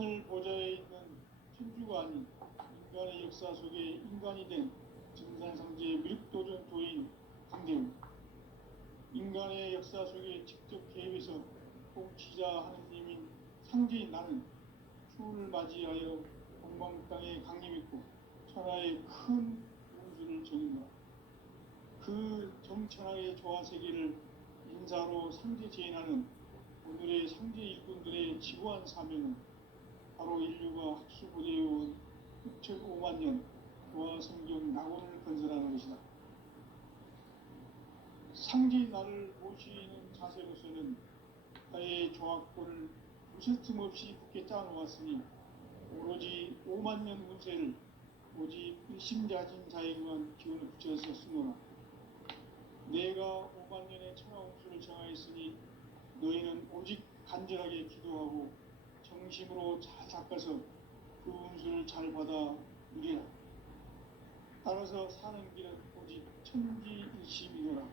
하늘 보좌에 있는 천주가 아닌 인간의 역사 속에 인간이 된 증산상제의 미륵도전 도인 강대우, 인간의 역사 속에 직접 개입해서 통치자 하느님인 상제인 나는 추후를 맞이하여 동방 땅에 강림했고 천하의 큰 운수를 전인다. 그 정천하의 조화세계를 인사로 상제제인하는 오늘의 상제 일꾼들의 지구한 사명은 바로 인류가 학수부대에 온 6,5만 년 조화성경 낙원을 건설하는 것이다. 상제 나를 모시는 자세로서는 나의 조합권을 무쇠틈 없이 굳게 짜놓았으니 오로지 5만 년 운세를 오직 일심자진 자에게만 기운을 붙여서 쓰노라. 내가 5만 년의 천하운수를 정하였으니 너희는 오직 간절하게 기도하고 정심으로 잘 닦아서 그 운수를 잘 받아 누리라. 따라서 사는 길은 오직 천지일심이노라.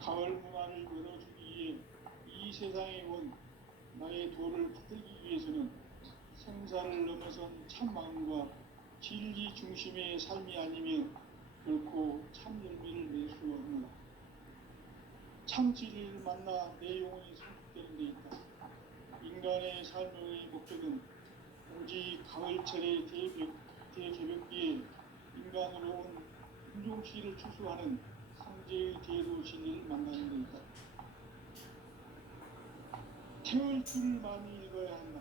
가을 문화를 열어주기 위해 이 세상에 온 나의 도를 붙들기 위해서는 생사를 넘어선 참마음과 진리 중심의 삶이 아니면 결코 참 열매를 낼 수 없노라. 참 진리를 만나 내 영혼이 성숙되는 데 있다. 인간의 삶의 목적은 오직 가을철의 대개벽기에 인간으로 온 인종시를 추수하는 상제의 대도 진리를 만나는 데 있다. 태울 줄을 많이 읽어야 한다.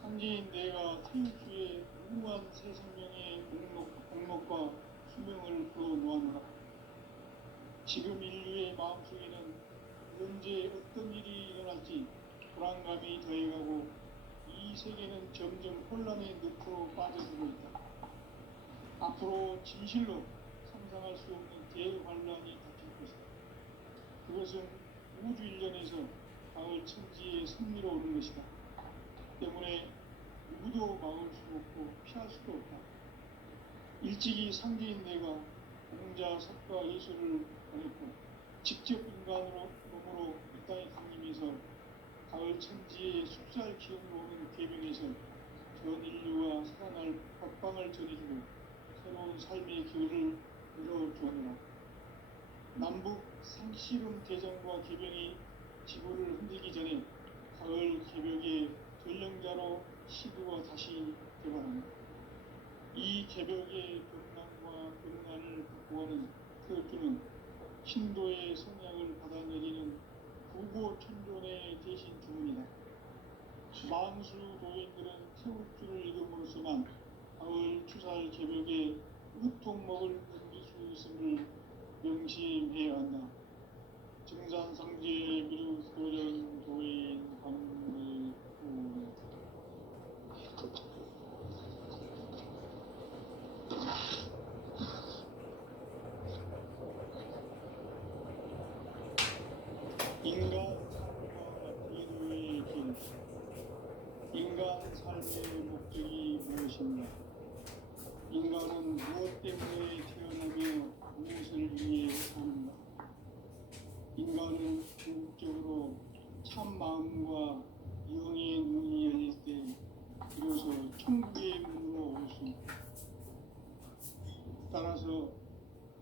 상제인 내가 태울 주에 무궁한 새 생명의 목록과 수명을 풀어놓아노라. 지금 인류의 마음속에는 언제 어떤 일이 일어날지 불안감이 더해가고 이 세계는 점점 혼란의 늪으로 빠져들고 있다. 앞으로 진실로 상상할 수 없는 대환란이 닥칠 것이다. 그것은 우주 일련에서 가을 천지의 승리로 오는 것이다. 때문에 누구도 막을 수 없고 피할 수도 없다. 일찍이 상제인 내가 공자, 석가, 예수를 보냈고 직접 인간으로 몸으로 이 땅에 강림해서 가을 천지의 숲살 기운으로 오는 궤변에서 전 인류가 살아날 법방을 전해주고 새로운 삶의 길을 열어주었노라. 남북 상씨름 대전과 개병이 지구를 흔들기 전에 가을 개벽의 전령자로 시구가 다시 되어간다. 이 개벽의 변난과 변난을 극복하는 태극주는 신도의 성향을 받아내리는 구고천존의 대신 주문이다. 만수 도인들은 태극주를 읽음으로써만 가을 추살 개벽에 으통먹을 넘길 수 있음을 명심해야 한다. 증산상제 미륵도전 도인 강대우. 인간 삶과 대도의 길. 인간 삶의 목적이 무엇인가? 인간은 무엇 때문에 태어나며 무엇을 위해 사는가? 인간은 궁극적으로 참 마음과 영의 눈이 열릴 때 비로소 천국의 문으로 올 수 있다. 따라서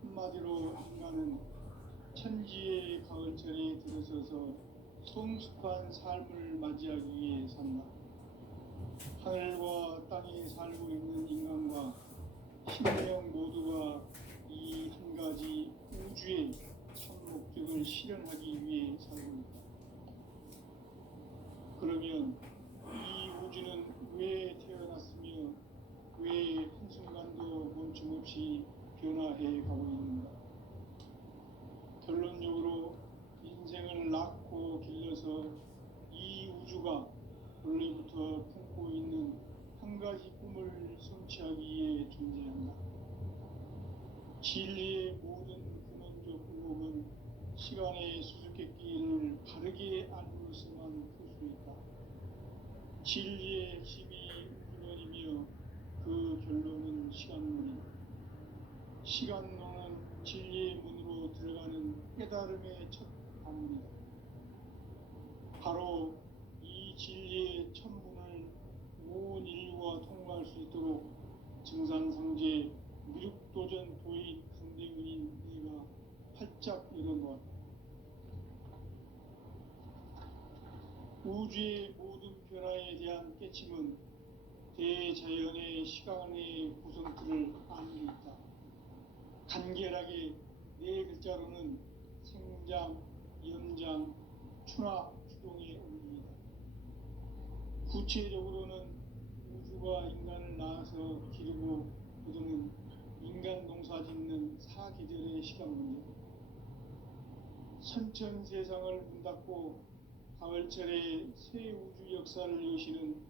한마디로 인간은 천지의 가을철에 들어서서 성숙한 삶을 맞이하기 위해 산다. 하늘과 땅에 살고 있는 인간과 신령 모두가 이 한 가지 우주의 참 목적을 실현하기 위해 살고 있다. 그러면 이 우주는 왜 태어났으며 왜 한순간도 멈춤없이 변화해 가고 있는가? 결론적으로 인생을 낳고 길러서 이 우주가 원래부터 품고 있는 한 가지 꿈을 성취하기 위해 존재한다. 진리의 모든 근원적 의혹은 시간의 수수께끼를 바르게 알고서만 풀 수 있다. 진리의 핵심이 우주론이며 그 결론은 시간론이다. 시간론은 진리의 문으로 들어가는 깨달음의 첫 방문이다. 바로 이 이 진리의 천문을 온 인류가 통과할 수 있도록 증산상제 미륵도전 도인 강대훈인 네가 활짝 열어놓았다. 우주의 모든 변화에 대한 깨침은 대자연의 시간의 구성틀을 아는 데 있다. 간결하게 네 글자로는 생장, 연장, 추나 추동의 원리이다. 구체적으로는 우주가 인간을 낳아서 기르고 거두는 인간 농사 짓는 사계절의 시간 문제, 선천 세상을 문 닫고 가을철에 새 우주 역사를 여시는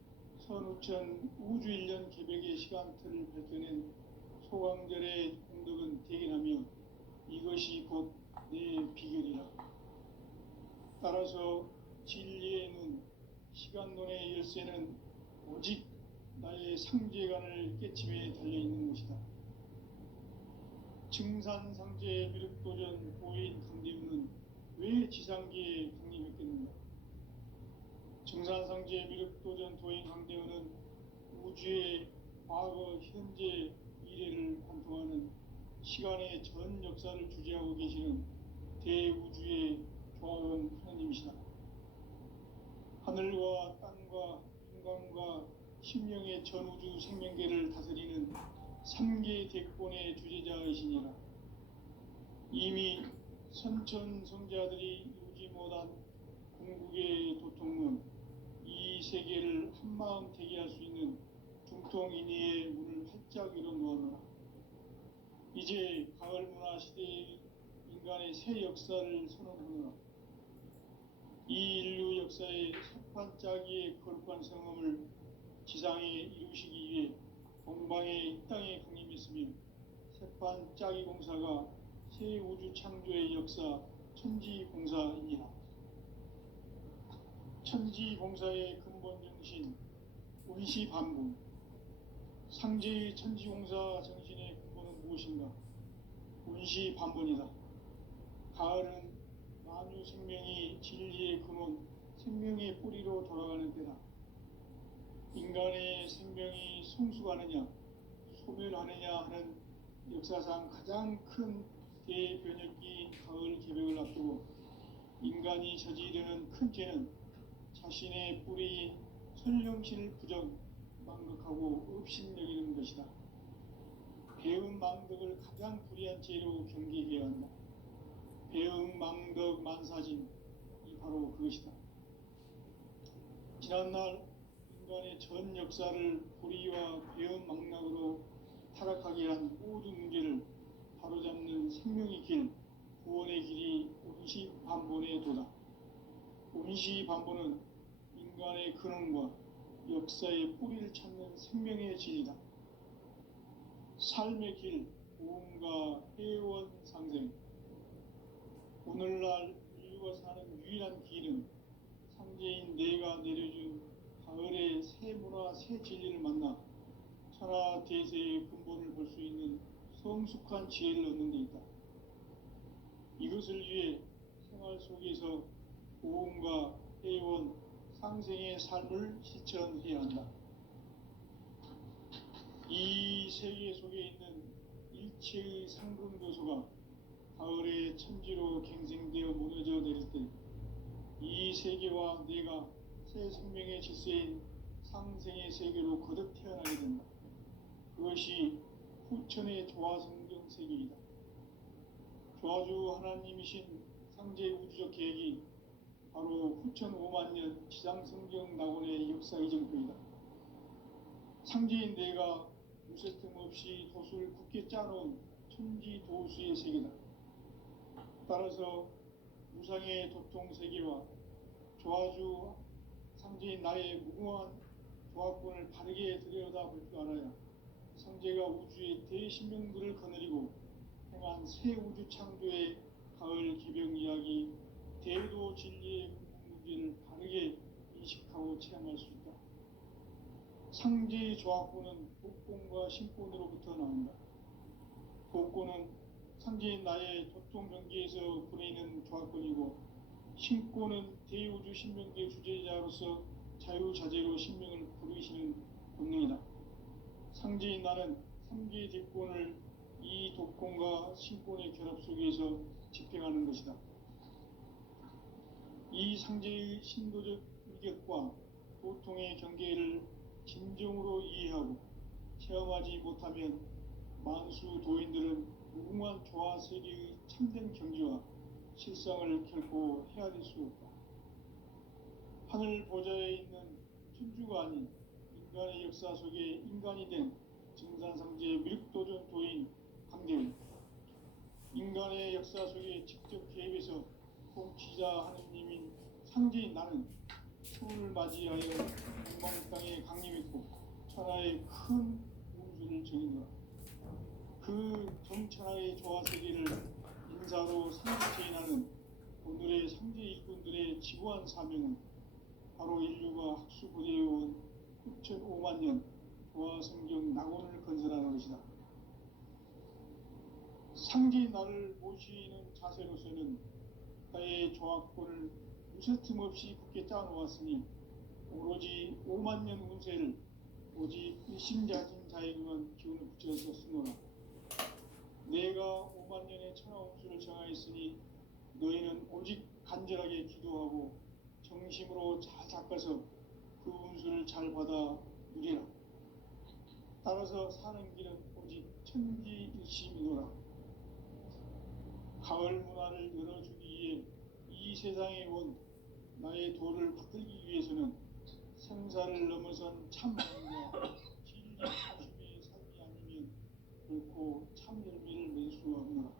선우천 우주 1년 개벽의 시간틀을 밝혀낸 소강절의 공덕은 대견하며 이것이 곧 내 비결이라. 따라서 진리의 눈, 시간론의 열쇠는 오직 나의 상제관을 깨침에 달려있는 것이다. 증산상제 미륵도전 도인 강대훈은 왜 지상계에 강림했겠는가? 증산상제 미륵도전 도인 강대훈은 우주의 과거, 현재, 미래를 관통하는 시간의 전 역사를 주재하고 계시는 대우주의 조화원 하나님이시다. 하늘과 땅과 인간과 심령의 전우주 생명계를 다스리는 3계 대권의 주제자이시니라. 이미 선천성자들이 이루지 못한 궁극의 도통문, 이 세계를 한마음 되게 할 수 있는 중통인의의 문을 활짝 열어놓아라. 이제 가을 문화 시대의 인간의 새 역사를 선언하노라. 이 인류 역사의 석판짜기의 거룩한 성험을 지상에 이루시기 위해 동방의 이 땅에 강림했으며 석판짜기 공사가 새 우주 창조의 역사 천지봉사이니라. 천지봉사의 근본 정신 운시반분, 상제의 천지봉사 정신의 근본은 무엇인가? 운시반분이다. 가을은 만유 생명이 진리의 근원, 생명의 뿌리로 돌아가는 때다. 인간의 생명이 성숙하느냐, 소멸하느냐 하는 역사상 가장 큰 대변혁기인 가을 개벽을 앞두고 인간이 저지르는 큰 죄는 자신의 뿌리인 설령신을 부정, 망극하고 업신여기는 것이다. 배음 망덕을 가장 불의한 죄로 경계해야 한다. 배음 망덕 만사진, 이 바로 그것이다. 지난날 인간의 전 역사를 불의와 배음 망락으로 타락하게 한 모든 문제를 바로잡는 생명의 길, 구원의 길이 운시반본의 도다. 운시반본은 인간의 근원과 역사의 뿌리를 찾는 생명의 질이다. 삶의 길, 고음과 회원 상생. 오늘날 인류가 사는 유일한 길은 상제인 내가 내려준 가을의 새 문화, 새 진리를 만나 천하 대세의 근본을 볼 수 있는 성숙한 지혜를 얻는 데 있다. 이것을 위해 생활 속에서 고음과 회원, 상생의 삶을 실천해야 한다. 이 세계 속에 있는 일체의 상근교소가 가을의 천지로 갱생되어 무너져 내릴 때 이 세계와 내가 새 생명의 질서인 상생의 세계로 거듭 태어나게 된다. 그것이 후천의 조화성경 세계이다. 조화주 하나님이신 상제 우주적 계획이 바로 후천 5만년 지상성경 낙원의 역사 이정표이다. 상제인 내가 무쇠 틈 없이 도수를 굳게 짜놓은 천지 도수의 세계다. 따라서 무상의 도통세계와 조화주 상제인 나의 무궁한 조합권을 바르게 들여다볼 줄 알아야 상제가 우주의 대신명들을 거느리고 행한 새 우주 창조의 가을 개벽 이야기, 대도 진리의 문제를 바르게 인식하고 체험할 수 있다. 상제의 조합권은 복권과 신권으로부터 나온다. 복권은 상제인 나의 도통경계에서 보내는 조합권이고, 신권은 대우주 신명계 주제자로서 자유자재로 sinh命을 부르시는 본능이다. 상제인 나는 삼계의 대권을 이 독권과 신권의 결합 속에서 집행하는 것이다. 이 상제의 신도적 위격과 도통의 경계를 진정으로 이해하고 체험하지 못하면 만수 도인들은 무궁한 조화 세계의 참된 경지와 실상을 결코 헤아릴 수 없다. 하늘 보좌에 있는 천주가 아닌 인간의 역사 속에 인간이 된 증산상제 미륵도전 도인 강대우, 인간의 역사 속에 직접 개입해서 통치자 하느님인 상제인 나는 추운을 맞이하여 동방 땅에 강림했고 천하의 큰 운수를 정인노라. 그 정천하의 조화세계를 인사로 상제인하는 오늘의 상제 일꾼들의 지구한 사명은 바로 인류가 학수고대해온 9,500만 년 조화성경 낙원을 건설하는 것이다. 상제인 나를 모시는 자세로서는 나의 조화권을 무쇠틈 없이 굳게 짜놓았으니 오로지 5만 년 운세를 오직 일심자진 자에게만 기운을 붙여서 쓰노라. 내가 5만 년의 천하 운수를 정하였으니 너희는 오직 간절하게 기도하고 정심으로 잘 닦아서 그 운수를 잘 받아 누리라. 따라서 사는 길은 오직 천지일심이노라. 가을 문화를 열어주기 위해 이 세상에 온 나의 도를 붙들기 위해서는 생사를 넘어선 참마음과 진리 중심의 삶이 아니면 결코 참 열매를 맺을 수 없노라.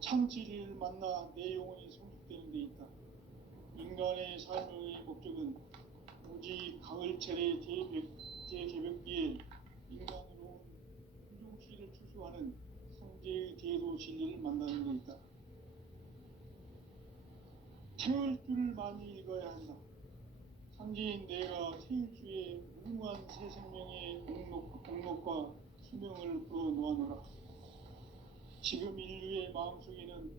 참 진리를 만나 내 영혼이 성숙되는 데 있다. 인간의 삶의 목적은 오직 가을철의 대개벽비에 인간으로 후종시를 추수하는 상제의 대도 진리를 만나는 데 있다. 태울 줄을 많이 읽어야 한다. 상제인 내가 태울 주의 무궁한 새 생명의 목록과 수명을 풀어놓아노라. 지금 인류의 마음속에는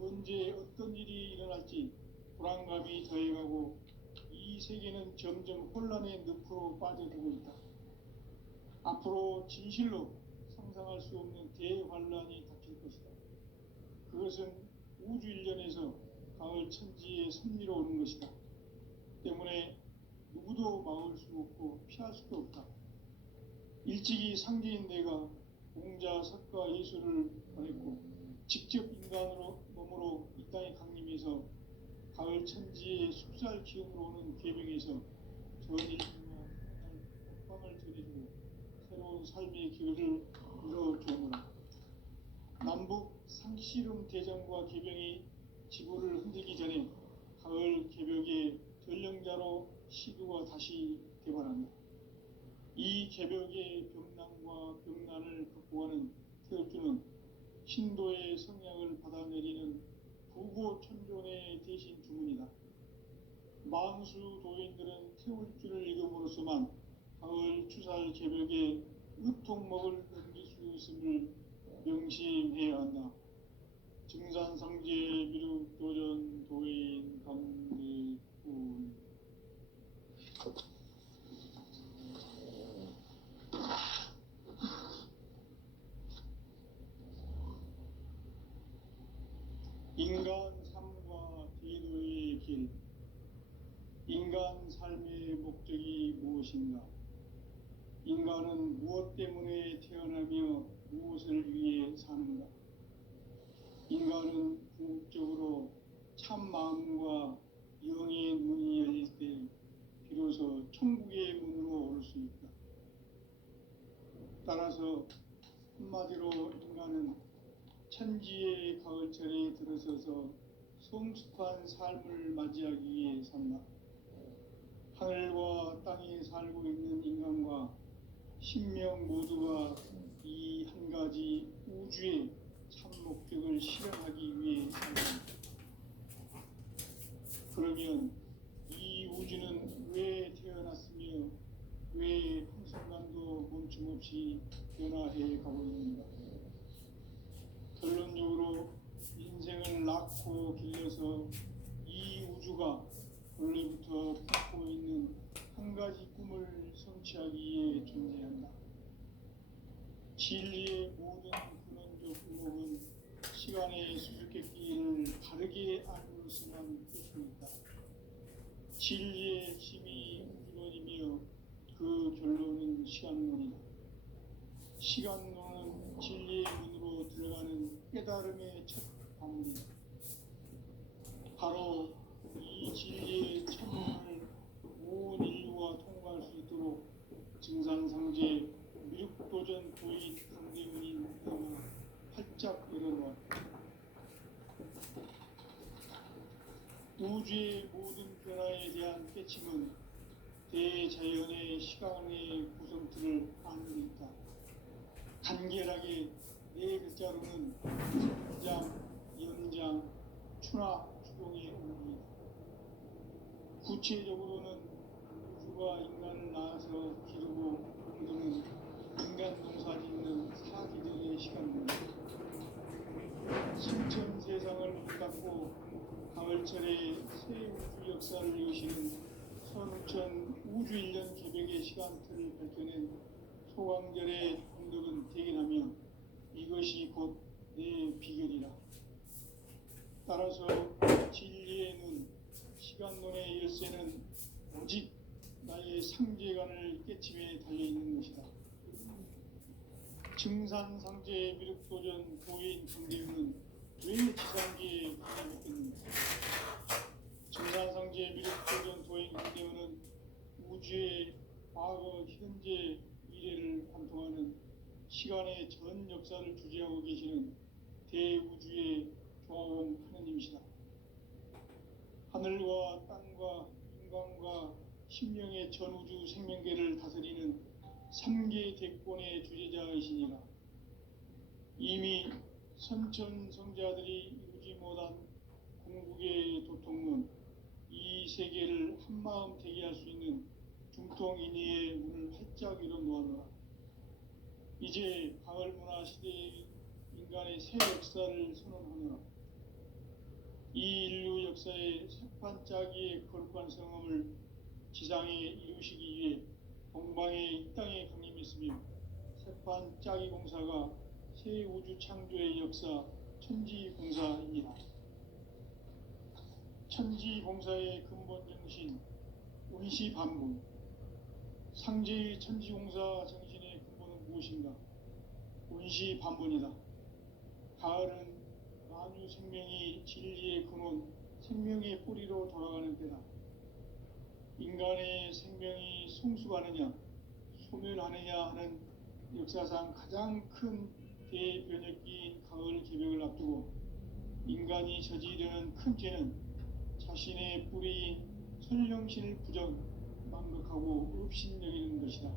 언제 어떤 일이 일어날지 불안감이 더해가고 이 세계는 점점 혼란의 늪으로 빠져들고 있다. 앞으로 진실로 상상할 수 없는 대환란이 닥칠 것이다. 그것은 우주 일련에서 가을 천지의 섭리로 오는 것이다. 때문에 누구도 막을 수 없고 피할 수도 없다. 일찍이 상제인 내가 공자, 석가, 예수를 보냈고 직접 인간으로 몸으로 이 땅에 강림해서 가을 천지의 숲살 기운으로 오는 계명에서 전 인류와 복방을 전해주고 새로운 삶의 길을 열어주오노라. 남북 상씨름 대전과 개병이 지구를 흔들기 전에 가을 개벽의 전령자로 시두가 다시 개발한다. 이 개벽의 병난과 병난을 극복하는 태엽주는 신도의 성향을 받아내리는 부고천존의 대신 주문이다. 만수 도인들은 태울주를 읽음으로써만 가을 추살 개벽의 의통목을 넘길 수 있음을 명심해야 한다. 증산상제 미륵도전 도인 강대군. 인간 삶과 대도의 길. 인간 삶의 목적이 무엇인가? 인간은 무엇 때문에 태어나며 무엇을 위해 사는가? 인간은 궁극적으로 참 마음과 영의 문이 열릴 때 비로소 천국의 문으로 올 수 있다. 따라서 한마디로 인간은 천지의 가을철에 들어서서 성숙한 삶을 맞이하기 위해 산다. 하늘과 땅에 살고 있는 인간과 신명 모두가 이 한 가지 우주의 참 목적을 실현하기 위해 산다. 그러면 이 우주는 왜 태어났으며 왜 한순간도 멈춤없이 변화해 가고 있는가? 결론적으로 인생을 낳고 길러서 이 우주가 원래부터 품고 있는 성취하기에 존재한다. 진리의 모든 근원적 의목은 시간의 수수께끼를 바르게 알고서만 볼 수 있다. 진리의 핵심이 우주론이며 그 결론은 시간론이다. 시간론은 진리의 문으로 들어가는 깨달음의 첫 방문이다. 바로 이 진리의 첫문을 온 인류가 통과할 수 있도록 증산상제 미륵도전 도인 강대문인 내가 활짝 열어놓았다. 우주의 모든 변화에 대한 깨침은 대자연의 시간의 구성틀을 아는 데 있다. 간결하게 네 글자로는 성장, 연장, 추나 추동의 원리이다. 구체적으로는 우주가 인간을 낳아서 기르고 공드는 인간 농사 짓는 사계절의 시간입니다. 신천 세상을 문 닫고 가을철에 새 우주 역사를 여시는 선우천 우주 1년 개벽의 시간틀을 밝혀낸 소강절의 공덕은 대견하며 이것이 곧 내 비결이라. 따라서 진리의 눈, 시간론의 열쇠는 오직 나의 상제관을 깨침에 달려있는 것이다. 증산상제 미륵도전 도인 강대윤은 왜 지상기에 가입했는가? 증산상제 미륵도전 도인 강대윤은 우주의 과거, 현재, 미래를 관통하는 시간의 전 역사를 주재하고 계시는 대우주의 조화원 하느님이시다. 하늘과 땅과 인간과 신명의 전우주 생명계를 다스리는 3개 대권의 주제자이시니라. 이미 선천성자들이 이루지 못한 궁극의 도통문, 이 세계를 한마음 되게 할 수 있는 중통인의의 문을 활짝 열어놓아노라. 이제 가을문화 시대의 인간의 새 역사를 선언하노라. 이 인류 역사의 새판짜기의 거룩한 성험을 지상에 이루시기 위해 동방의 이 땅에 강림했으며 새판짜기 공사가 새 우주 창조의 역사 천지공사입니다. 천지공사의 근본 정신 운시반분. 상제의 천지공사 정신의 근본은 무엇인가? 운시반분이다. 가을은 만유 생명이 진리의 근원, 생명의 뿌리로 돌아가는 때다. 인간의 생명이 성숙하느냐, 소멸하느냐 하는 역사상 가장 큰 대변혁기인 가을 개벽을 앞두고 인간이 저지르는 큰 죄는 자신의 뿌리인 설령신을 부정, 망덕하고 업신여기는 것이다.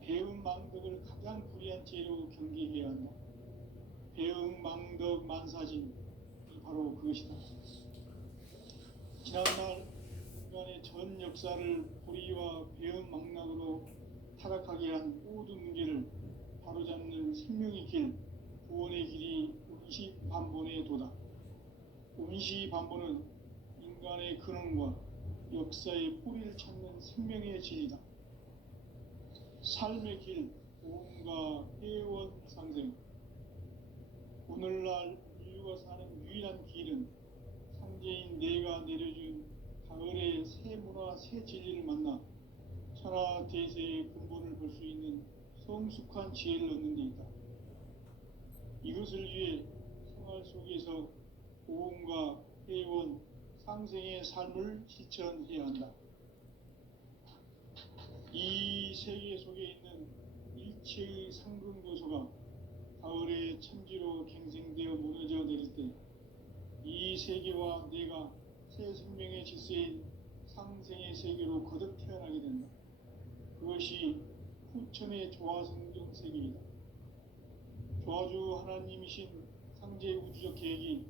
배음 망덕을 가장 불의한 죄로 경계해야 한다. 배음 망덕 만사진이 바로 그것이다. 지난날 인간의 전 역사를 불의와 배음 망락으로 타락하게 한 모든 문제를 바로잡는 생명의 길, 구원의 길이 운시반본의 도다. 운시반본은 인간의 근원과 역사의 뿌리를 찾는 생명의 진이다. 삶의 길, 보험과 회원 상생. 오늘날 인류가 사는 유일한 길은 상제인 내가 내려준 가을의 새 문화, 새 진리를 만나 천하 대세의 근본을 볼 수 있는 성숙한 지혜를 얻는 데 있다. 이것을 위해 생활 속에서 보험과 회원, 상생의 삶을 실천해야 한다. 이 세계 속에 있는 일체의 상근도소가 가을의 천지로 갱생되어 무너져 내릴 때 이 세계와 내가 새 생명의 질서인 상생의 세계로 거듭 태어나게 된다. 그것이 후천의 조화성경 세계이다. 조화주 하나님이신 상제 우주적 계획이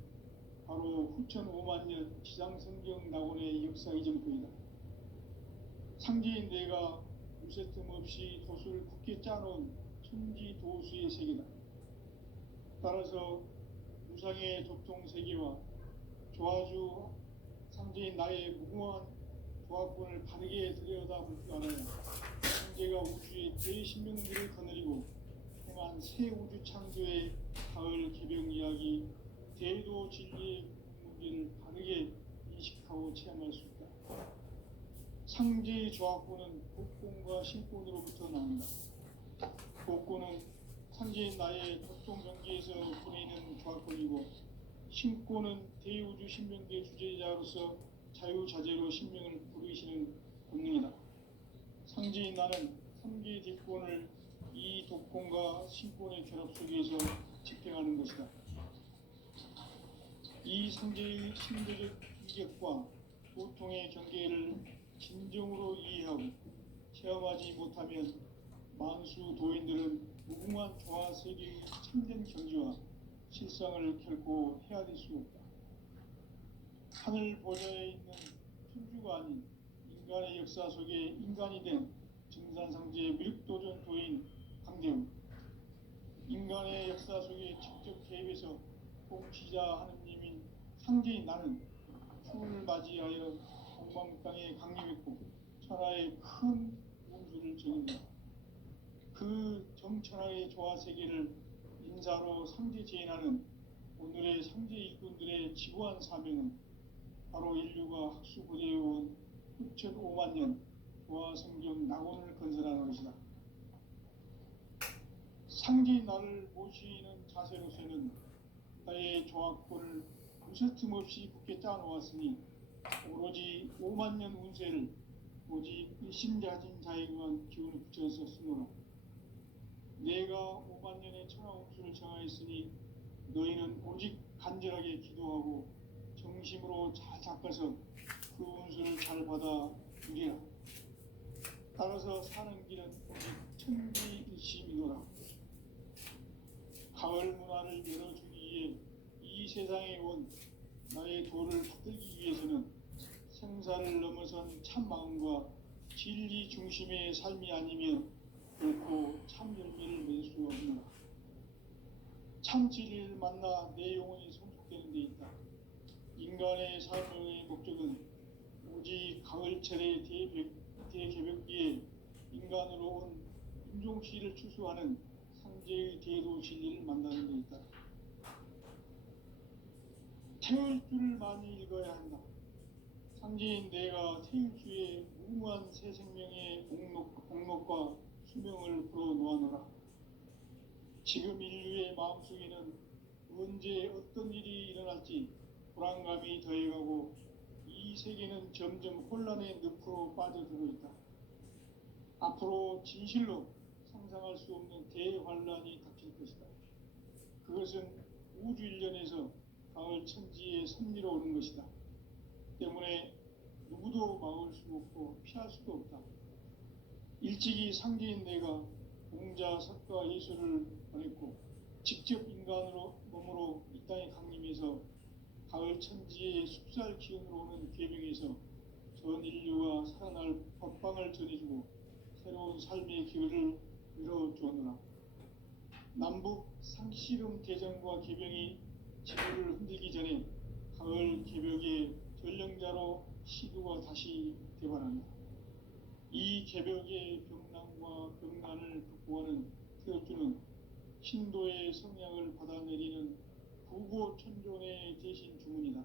바로 후천 5만 년 지상성경 낙원의 역사 이전부이다. 상제인 내가 무쇠 틈 없이 도수를 굳게 짜놓은 천지도수의 세계다. 따라서 무상의 도통 세계와 조화주 상제인 나의 무궁한 조합권을 바르게 들여다볼 줄 알아야 형제가 우주의 대신명들을 거느리고 행한 새 우주 창조의 가을 개병 이야기, 대도 진리의 문제를 바르게 인식하고 체험할 수 있다. 상제의 조합권은 복권과 신권으로부터 나온다. 복권은 상제의 나의 특정 경계에서 보내는 조합권이고, 신권은 대우주 신명계 주제자로서 자유자재로 신명을 부르시는 본능이다. 상제의 나는 3개의 뒷권을 이 독권과 신권의 결합 속에서 집행하는 것이다. 이 상제의 신도적 이격과 고통의 경계를 진정으로 이해하고 체험하지 못하면 만수 도인들은 무궁한 조화 세계의 참된 경지와 실상을 결코 헤아릴 수 없다. 하늘 보좌에 있는 천주가 아닌 인간의 역사 속에 인간이 된 증산상제의 미륵도전 도인 강대웅, 인간의 역사 속에 직접 개입해서 통치자 하느님인 상제인 나는 추운을 맞이하여 동방땅에 강림했고 천하의 큰 운수를 정인다. 그 정천하의 조화세계를 인사로 상제 제인하는 오늘의 상제 일꾼들의 지구한 사명은 바로 인류가 학수고대해온 6,5만 년 조화성경 낙원을 건설하는 것이다. 상제인 나를 모시는 자세로서는 나의 조합권을 무쇠틈 없이 굳게 짜놓았으니 오로지 5만 년 운세를 오직 일심자진 자에게만 기운을 붙여서 쓰노라. 내가 5만 년의 천하 운수를 정하였으니 너희는 오직 간절하게 기도하고 정심으로 잘 닦아서 그 운수를 잘 받아 누리라. 따라서 사는 길은 오직 천지일심이노라. 가을 문화를 열어주기 위해 이 세상에 온 나의 도를 받들기 위해서는 생사를 넘어선 참 마음과 진리 중심의 삶이 아니면 결코 참 열매를 맺을 수 없노라. 참 진리를 만나 내 영혼이 성숙되는 데 있다. 인간의 삶의 목적은 오직 가을철의 대개벽기에 인간으로 온 인종시를 추수하는 상제의 대도 진리를 만나는 데 있다. 태울 줄을 많이 읽어야 한다. 상제인 내가 태울 주의 무궁한 새 생명의 공목과 수명을 불어놓아노라. 지금 인류의 마음속에는 언제 어떤 일이 일어날지 불안감이 더해가고 이 세계는 점점 혼란의 늪으로 빠져들고 있다. 앞으로 진실로 상상할 수 없는 대환란이 닥칠 것이다. 그것은 우주 일련에서 가을 천지에 섭리로 오는 것이다. 때문에 누구도 막을 수 없고 피할 수도 없다. 일찍이 상제인 내가 공자, 석가, 예수를 보냈고 직접 인간으로 몸으로 이 땅에 강림해서 가을 천지의 숲살 기운으로 오는 계명에서 전 인류가 살아날 법방을 전해주고 새로운 삶의 기회를 열어주었노라. 남북 상씨름 대전과 개병이 지구를 흔들기 전에 가을 개벽의 전령자로 시도가 다시 되발한다. 이 개벽의 병난과 병난을 극복하는 태어주는 신도의 성향을 받아내리는 부고천존의 대신 주문이다.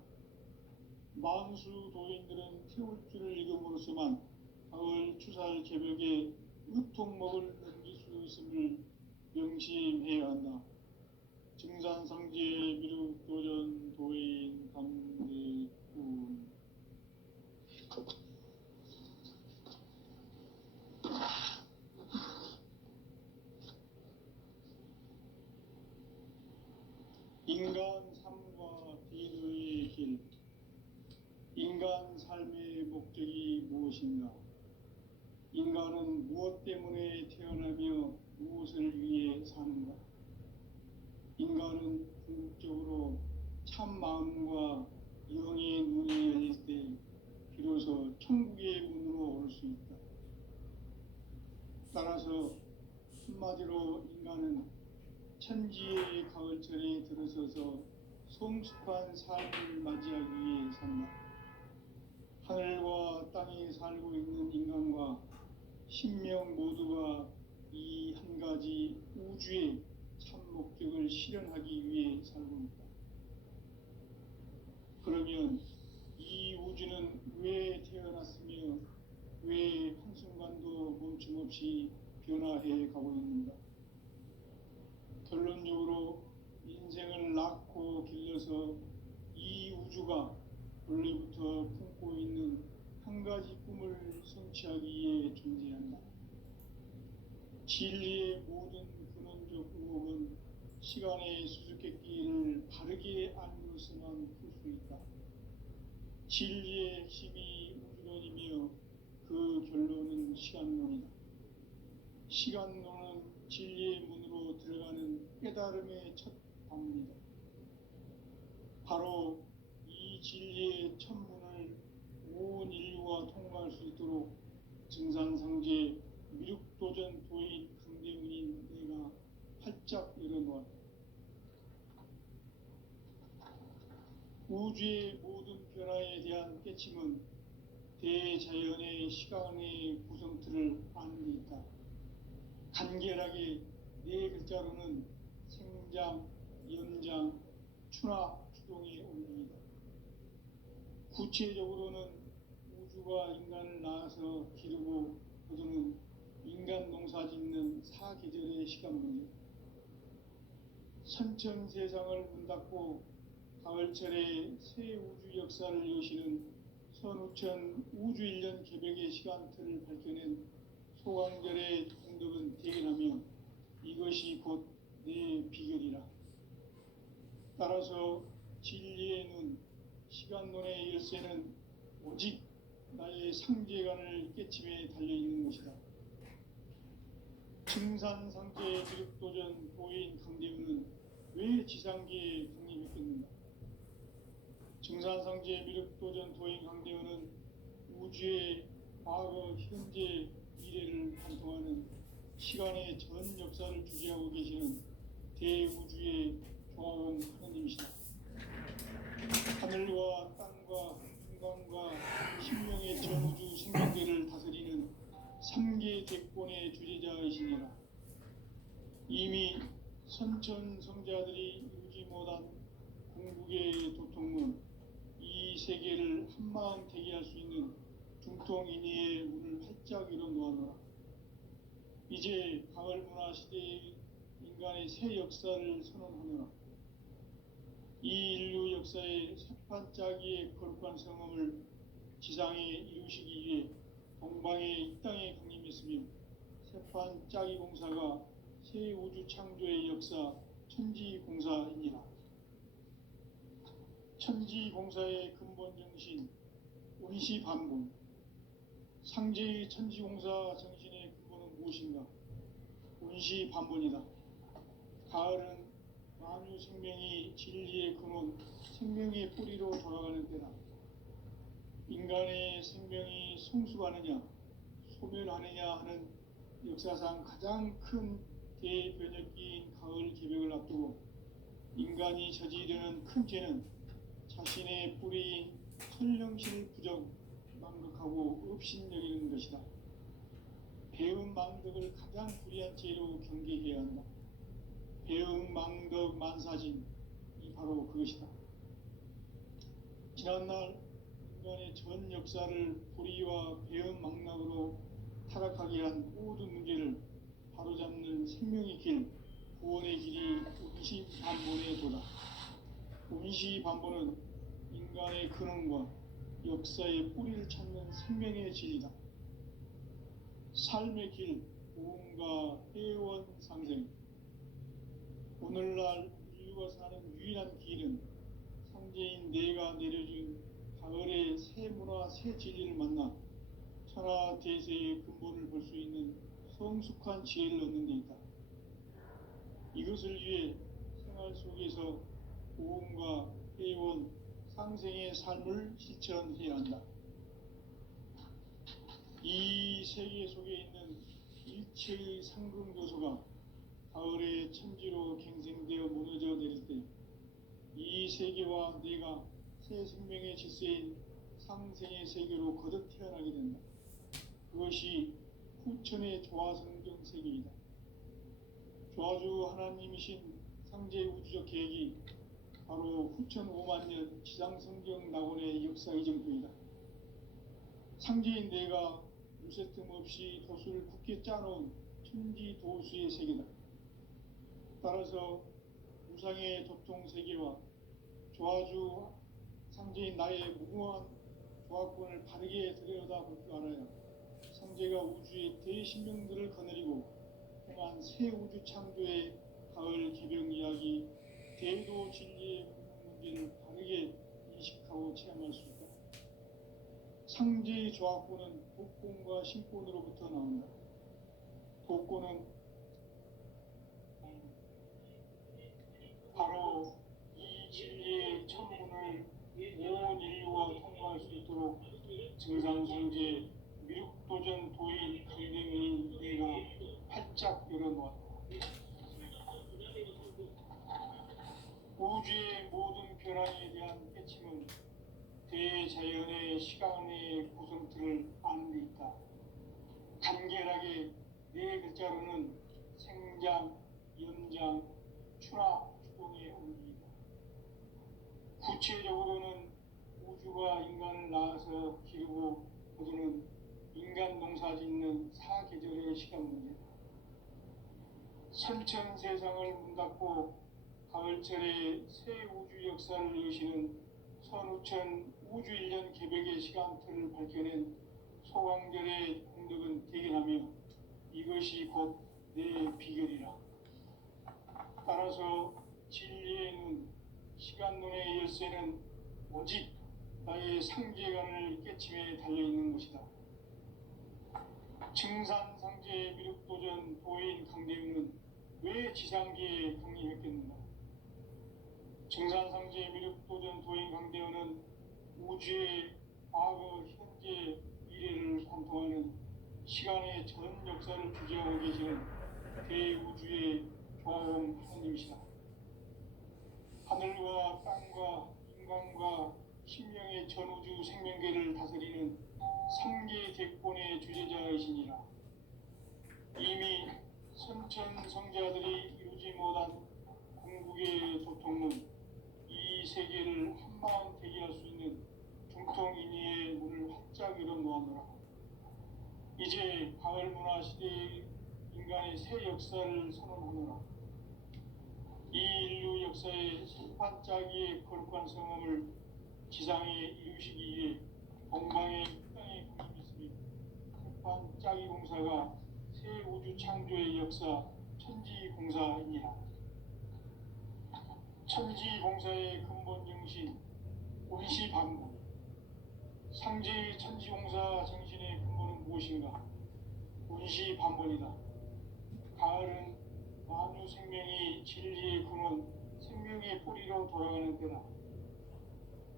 만수 도인들은 태울주를 읽음으로써만 가을 추살 개벽에 의통목을 넘길 수 있음을 명심해야 한다. 증산상제의 미륵도전 도인 강대군. 인간 삶과 대도의 길. 인간 삶의 목적이 무엇인가? 인간은 무엇 때문에 태어나며 무엇을 위해 사는가? 인간은 궁극적으로 참 마음과 영의 눈이 열릴 때 비로소 천국의 문으로 올 수 있다. 따라서 한마디로 인간은 천지의 가을철에 들어서서 성숙한 삶을 맞이하기 위해 산다. 하늘과 땅에 살고 있는 인간과 신명 모두가 이 한 가지 우주의 참 목적을 실현하기 위해 살고 있다. 그러면 이 우주는 왜 태어났으며 왜 한순간도 멈춤없이 변화해 가고 있는가? 결론적으로 인생을 낳고 길러서 이 우주가 원래부터 품고 있는 한 가지 꿈을 성취하기 위해 존재한다. 진리의 모든 근원적 의혹은 시간의 수수께끼를 바르게 알므로서만 풀 수 있다. 진리의 핵심이 우주론이며 그 결론은 시간론이다. 시간론은 진리의 문으로 들어가는 깨달음의 첫 방문이다. 바로 이 진리의 첫 문을 온 인류가 통과할 수 있도록 증산상제 미륵도전 도인 강대문인 내가 활짝 열어놓았다. 우주의 모든 변화에 대한 깨침은 대자연의 시간의 구성틀을 아는 데 있다. 간결하게 네 글자로는 생장, 연장, 추나 추동의 원리이다. 구체적으로는 우주가 인간을 낳아서 기르고 거두는 인간 농사 짓는 사계절의 시간문이다. 선천 세상을 문 닫고 가을철에 새 우주 역사를 여시는 선우천 우주일년 개벽의 시간틀을 밝혀낸 소강절의 공덕은 대견하며 이것이 곧 내 비결이라. 따라서 진리의 눈, 시간론의 열쇠는 오직 나의 상제관을 깨침에 달려있는 것이다. 증산상제 미륵도전 도인 강대우는 왜 지상계에 강림했겠는가? 증산상제 미륵도전 도인 강대우는 우주의 과거, 현재, 미래를 관통하는 시간의 전 역사를 주재하고 계시는 대우주의 종합원 하느님이시다. 하늘과 땅과 인간과 신명의 전우주 생명계를 다스리는 3계 대권의 주재자이시니라. 이미 선천성자들이 이루지 못한 궁극의 도통문, 이 세계를 한마음 대기할 수 있는 중통인의의 문을 활짝 열어놓아노라. 이제 가을 문화 시대의 인간의 새 역사를 선언하노라. 이 인류 역사의 새판짜기의 거룩한 성험을 지상에 이루시기 위해 동방의 이 땅에 강림했으며 새판짜기 공사가 새 우주 창조의 역사 천지공사이니라. 천지공사의 근본 정신 원시반본, 상제의 천지공사 정신의 근본은 무엇인가? 원시반본이다. 가을은 만유 생명이 진리의 근원, 생명의 뿌리로 돌아가는 때다. 인간의 생명이 성숙하느냐, 소멸하느냐 하는 역사상 가장 큰 대변혁기인 가을 개벽을 앞두고 인간이 저지르는 큰 죄는 자신의 뿌리인 천령실 부정, 망극하고 업신여기는 것이다. 배움 망덕을 가장 불의한 죄로 경계해야 한다. 배움 망덕 만사진, 이 바로 그것이다. 지난날 인간의 전 역사를 불의와 배움 망락으로 타락하게 한 모든 문제를 바로잡는 생명의 길, 구원의 길이 원시반본의 도다. 원시반본은 인간의 근원과 역사의 뿌리를 찾는 생명의 진리다. 삶의 길, 보험과 회원 상생. 오늘날 인류가 사는 유일한 길은 상제인 내가 내려준 가을의 새 문화, 새 진리를 만나 천하 대세의 근본을 볼 수 있는 성숙한 지혜를 얻는 데 있다. 이것을 위해 생활 속에서 보험과 회원, 상생의 삶을 실천해야 한다. 이 세계 속에 있는 일체의 상금교소가 가을의 천지로 갱생되어 무너져 내릴 때 이 세계와 내가 새 생명의 질서인 상생의 세계로 거듭 태어나게 된다. 그것이 후천의 조화성경 세계이다. 조화주 하나님이신 상제 우주적 계획이 바로 후천 5만 년 지상성경 낙원의 역사 이정표이다. 상제인 내가 무쇠 틈 없이 도수를 굳게 짜놓은 천지 도수의 세계다. 따라서 무상의 도통 세계와 조화주 상제인 나의 무궁한 조화권을 바르게 들여다볼 줄 알아야 상제가 우주의 대신명들을 거느리고 행한 새 우주 창조의 가을 개병 이야기, 대도 진리의 문제를 바르게 인식하고 체험할 수 있다. 상제의 조화권은 복권과 신권으로부터 나온다. 복권은 바로 이 진리의 천문을 온 인류가 통과할 수 있도록 증산성제 미륵도전 도인 강대민인 내가 활짝 열어놓았다. 우주의 모든 변화에 대한 깨침은 대자연의 시간의 구성틀을 아는 데 있다. 간결하게 네 글자로는 생장, 연장, 추락, 추동의 원리이다. 구체적으로는 우주가 인간을 낳아서 기르고 거두는 인간 농사 짓는 사계절의 시간 문제다. 선천 세상을 문 닫고 가을철에 새 우주 역사를 여시는 선우천 우주 1년 개벽의 시간틀을 밝혀낸 소강절의 공덕은 대견하며 이것이 곧 내 비결이라. 따라서 진리의 눈, 시간론의 열쇠는 오직 나의 상제관을 깨침에 달려있는 것이다. 증산상제 미륵도전 도인 강대윤은 왜 지상계에 강림했겠는가? 증산상제 미륵도전 도인 강대윤은 우주의 과거, 현재, 미래를 관통하는 시간의 전 역사를 주재하고 계시는 대우주의 조화원 하나님이시다. 하늘과 땅과 인간과 신명의 전우주 생명계를 다스리는 삼계 대권의 주제자이시니라. 이미 선천 성자들이 이루지 못한 궁극의 도통문, 이 세계를 한마음 대기할 수 있는 중통인의의 문을 활짝 열어놓았노라. 이제 가을 문화 시대의 인간의 새 역사를 선언하노라. 이 인류 역사의 반짝이의 거룩한 성함을 지상에 이루시기 위해 동방의 땅의 국민이 반짝이 공사가 새 우주 창조의 역사 천지공사이니라. 천지공사의 근본 정신 온시반복. 상제의 천지공사 정신의 근본은 무엇인가? 온시반복이다. 가을은 만유 생명이 진리의 근원, 생명의 뿌리로 돌아가는 때다.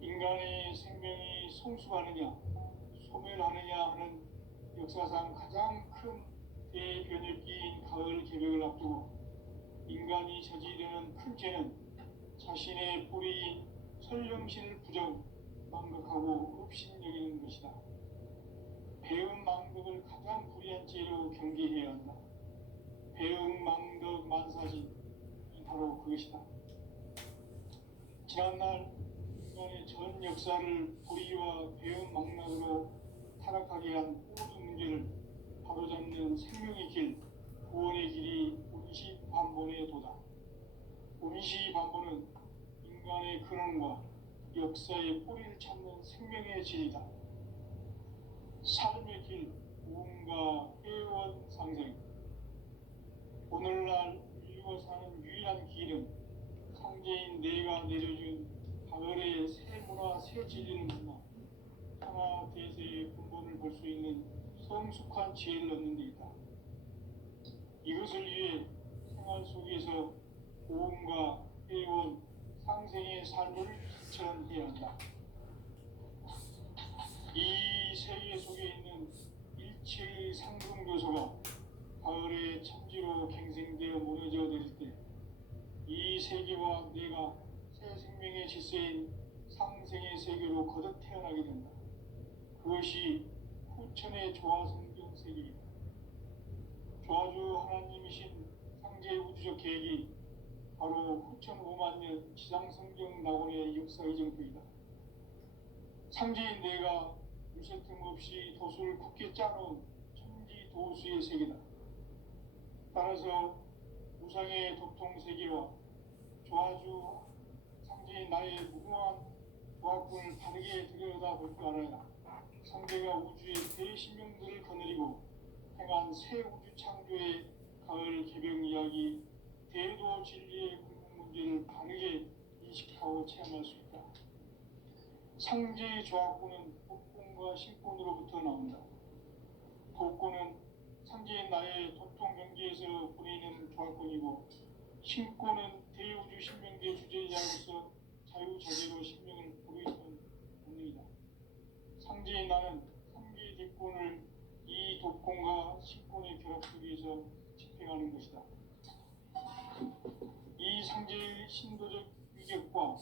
인간의 생명이 성숙하느냐, 소멸하느냐 하는 역사상 가장 큰 대변혁기인 가을 개벽을 앞두고 인간이 저지르는 큰 죄는 자신의 뿌리인 설령신을 부정, 망극하고 업신여기는 것이다. 배음 망극을 가장 불의한 죄로 경계해야 한다. 배음 망덕 만사지 바로 그것이다. 지난날 인간의 전 역사를 불의와 배음 망락으로 타락하게 한 모든 문제를 바로잡는 생명의 길, 구원의 길이 온시반본의 도다. 온시반본은 인간의 근원과 역사의 뿌리를 찾는 생명의 진리다. 삶의 길, 무언가 회원 상생. 오늘날 인류가 사는 유일한 길은 상제인 내가 내려준 가을의 새 문화, 새 진리를 만나 하나 대세의 근본을 볼 수 있는 성숙한 지혜를 얻는 데 있다. 이것을 위해 생활 속에서 고음과 회원, 상생의 삶을 실천해야 한다. 이 세계 속에 있는 일체의 상금 교소가 가을의 천지로 갱생되어 무너져 내릴 때 이 세계와 내가 새 생명의 질서인 상생의 세계로 거듭 태어나게 된다. 그것이 후천의 조화성경 세계입니다. 조화주 하나님이신 상제 우주적 계획이 바로 후천 5만 년 지상성경 낙원의 역사 이정표이다. 상제인 내가 유세 틈 없이 도수를 굳게 짜놓은 천지 도수의 세계다. 따라서 우상의 도통 세계와 조화주 상제인 나의 무궁한 조화권을 다르게 들여다볼 줄 알아야 상제가 우주의 대신명들을 거느리고 행한 새 우주 창조의 가을 개벽 이야기, 대도 진리의 궁극 문제를 바르게 인식하고 체험할 수 있다. 상제의 조화권은 복권과 신권으로부터 나온다. 복권은 상제인 나의 도통 경계에서 보내는 조화권이고, 신권은 대우주 신명계 주제자로서 자유자재로 신명을 부르짖는 본능이다. 상제인 나는 상계 대권을 이 도권과 신권의 결합 속에서 집행하는 것이다. 이 상제의 신도적 위격과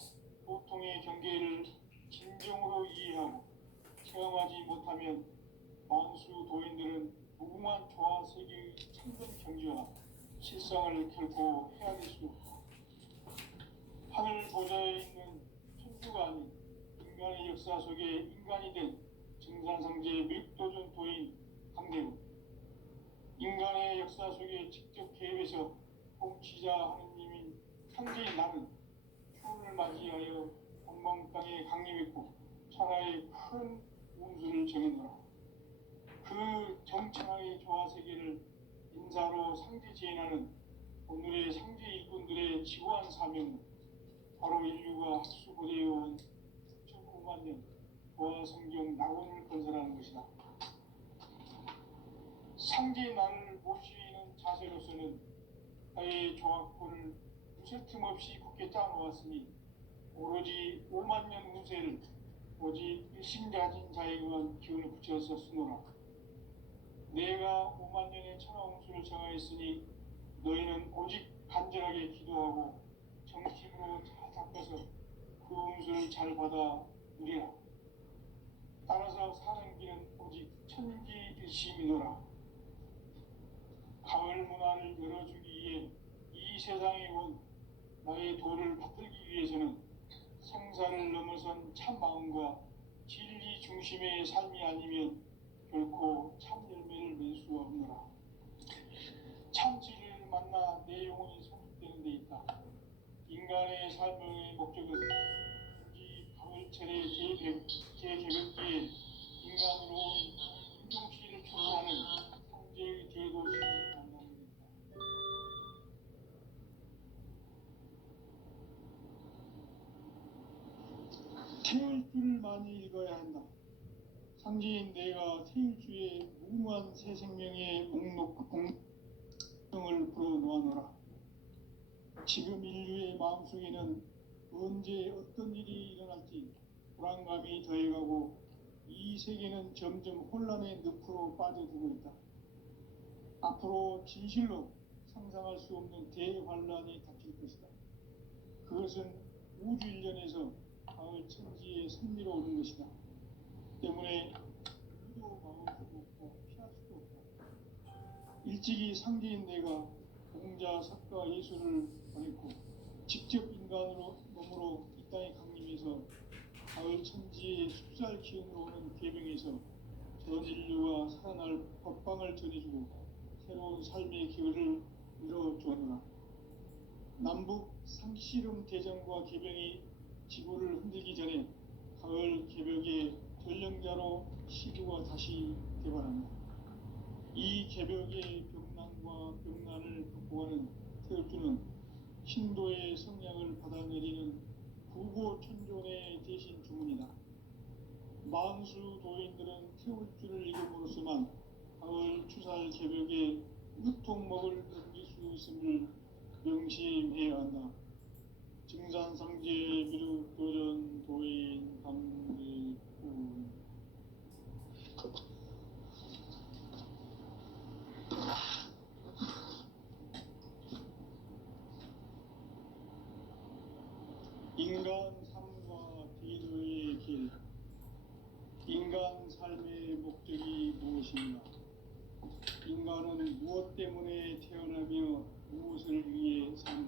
도통의 경계를 진정으로 이해하고 체험하지 못하면 만수 도인들은 무궁한 조화 세계의 참된 경지와 실상을 결코 헤아릴 수 없다. 하늘 보좌에 있는 천주가 아닌 인간의 역사 속에 인간이 된 증산상제의 밀도전 도인 강대국, 인간의 역사 속에 직접 개입해서 통치자 하느님인 상제인 나는 추운을 맞이하여 동방 땅에 강림했고 천하의 큰 운수를 정해놓아 그 정천하의 조화 세계를 인사로 상제 제인하는 오늘의 상제 일꾼들의 지구한 사명은 바로 인류가 학수고대해온 9만 년 조화 성경 낙원을 건설하는 것이다. 상제의 나를 모시는 자세로서는 나의 조화권을 무쇠 틈 없이 굳게 짜놓았으니 오로지 5만 년 운세를 오직 일심가진 자에게만 기운을 붙여서 쓰노라. 내가 5만 년의 천하 운수를 정하였으니 너희는 오직 간절하게 기도하고 정식으로 잘 닦아서 그 운수를 잘 받아 누리라. 따라서 사는 길은 오직 천지일심이노라. 가을 문화를 열어주기 위해 이 세상에 온 나의 도를 받들기 위해서는 생사를 넘어선 참 마음과 진리 중심의 삶이 아니면 결코 참 열매를 맺을 수 없노라. 참 진리를 만나 내 영혼이 성숙되는 데 있다. 인간의 삶의 목적은 이 가을철의 재개벽기에 인간으로 온 인종시를 초래하는 상제의 대도시를 만나는 것이다. 태울 줄을 많이 읽어야 한다. 상제인 내가 태울 주의 무궁한 새 생명의 공력을 불어놓아노라. 지금 인류의 마음속에는 언제 어떤 일이 일어날지 불안감이 더해가고 이 세계는 점점 혼란의 늪으로 빠져들고 있다. 앞으로 진실로 상상할 수 없는 대환란이 닥칠 것이다. 그것은 우주 일련에서 가을 천지에 선미로 오는 것이다. 때문에 누구도 막을 수도 없고 피할 수도 없다. 일찍이 상제인 내가 공자, 석가, 예수를 보냈고 직접 인간으로 몸으로 이 땅에 강림해서 가을 천지의 숲살 기운으로 오는 계명에서 전 인류가 살아날 법방을 전해주고 새로운 삶의 기회를 이뤄주었노라. 남북 상씨름 대전과 개병이 지구를 흔들기 전에 가을 개벽의 전령자로 시구가 다시 개발한다. 이 개벽의 벽난과 벽난을 극복하는 태울주는 신도의 성량을 받아내리는 구고천존의 대신 주문이다. 만수 도인들은 태울주를 이름으로서만 가을 추살 개벽에 유통목을 넘길 수 있음을 명심해야 한다. 증산상제 미륵도전 도인 감리꾼 인간 삶과 디도의 길. 인간 삶은 무엇 때문에 태어나며 무엇을 위해 사는가?